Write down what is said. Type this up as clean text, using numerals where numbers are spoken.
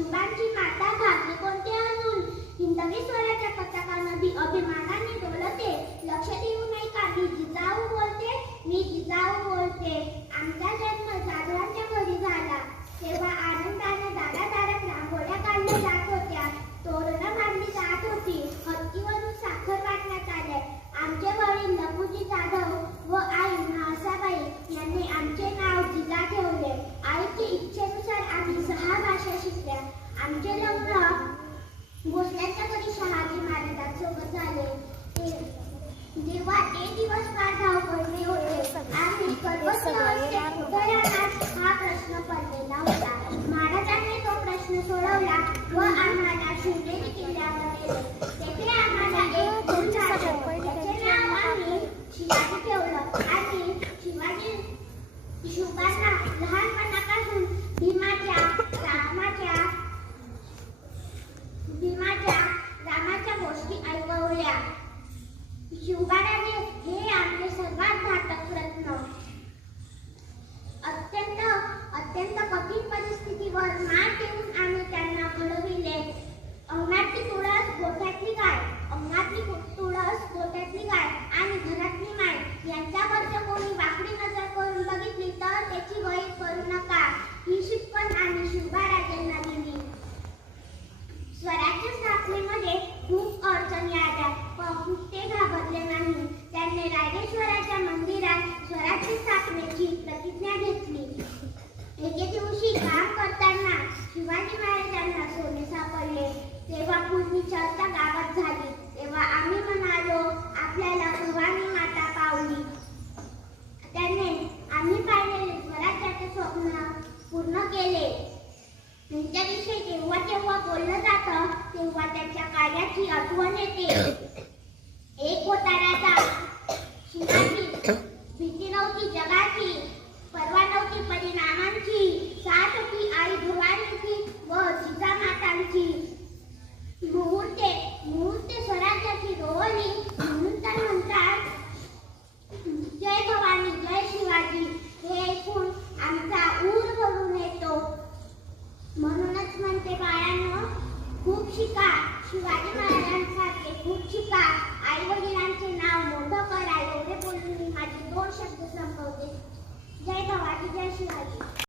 शिवबांची माता घातली कोणते अजून हिंदवी स्वराच्या पताकामध्ये अभिमानाने डोलते. लक्ष देऊ नाही का मी जिजाऊ बोलते. आमचा जन्म जाधवांच्या घरी झाला तेव्हा आनंदाने दारादारात रांगोळ्या काढल्या जात होत्या. तोरणं बांधली जात होती. हत्तीवरून साखर वाटण्यात आले. आमचे वडील लखुजी जाधव व आई म्हाळसाबाई यांनी आमचे नाव जिजा ठेवले. आईच्या इच्छेनुसार आम्ही 6 भाषा शिकल्या. आमचे लग्न भोसल्यांच्या घरी शहाजी महाराजांसोबत झाले. तेव्हा ते दिवस फार धावपळले होते. आम्ही गर्भवती अवस्थेत उदयानात हा प्रश्न पडलेला होता. महाराजांनी तो प्रश्न सोडवला व आम्हाला शिवनेरी किल्ल्यावर नेले. तेथे आम्हाला एक गुरु झाले. त्याचे नाव आम्ही शिवाजी ठेवलं आणि शिवबांना लहानपणापासून रामाच्या गोष्टी ऐकवल्या. शिवबाने हे आमचे सर्वात घातक रत्न. अत्यंत कठीण परिस्थितीवर मात देऊन आम्ही त्यांना घडविले. अंगणातली तुळस गोठ्यातली गाय आणि घरातली माय यांच्यावर जर कोणी वाकडी नजर करून बघितली तर त्याची गैर करू नका ही शिकवण आम्ही शिवबाराजांना दिली. स्वराज्य स्थापनेमध्ये खूप अडचणी आल्या पण ते घाबरले नाही. त्यांनी रायरेश्वराच्या मंदिरात स्वराज्य स्थापनेची प्रतिज्ञा घेतली. एके दिवशी काम करताना शिवाजी महाराजांना सोने सापडले. तेव्हा पूर्वी चर्चा गावात झाली. तेव्हा आम्ही म्हणालो आपल्याला भवानी माता पावली. आम्ही पाहिलेले स्वराज्याचे स्वप्न पूर्ण केले. त्यांच्याविषयी जेव्हा बोललं जातं तेव्हा त्यांच्या कार्याची आठवण येते. एक होता राजा शिवाजी. भीती नव्हती जगाची, परवा नव्हती परिणामांची. साथ होती आई भवानीची व जिजामातांची. मुहूर्ते स्वराज्याची रोवली. म्हणून तर म्हणतात जय भवानी जय शिवाजी. हे ऐकून आमचा ऊर भरून येतो. म्हणूनच म्हणते बाळांनो खूप शिका. शिवाजी महाराजांसारखे खूप शिका. आई वडिलांचे नाव मोठं करा. एवढे बोलून मी माझे 2 शब्द संपवते. जय भवानी जय शिवाजी.